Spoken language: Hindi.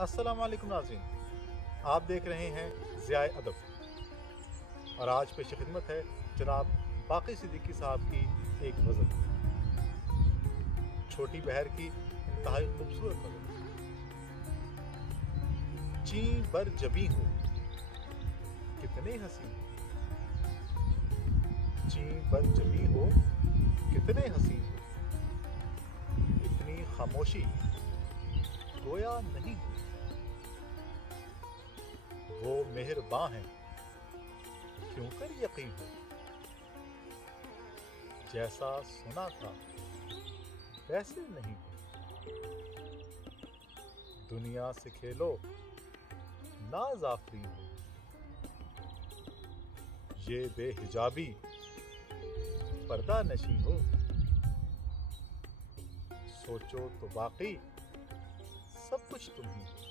अस्सलाम वालेकुम नाज़रीन, आप देख रहे हैं ज़ियाए अदब और आज पेश खिदमत है जनाब बाकी सिद्दीकी साहब की एक गज़ल, छोटी बहर की इंतहाई खूबसूरत गज़ल। चीं बर जबी हो कितने हसीन, चीं बर जबी हो कितने हसीन हो, इतनी खामोशी गोया नहीं हो। वो मेहरबां हैं क्यों कर यकीन हो, जैसा सुना था वैसे नहीं हो। दुनिया से खेलो नाज आफरीन हो, ये बेहिजाबी पर्दा नशी हो। सोचो तो बाकी सब कुछ तुम ही हो।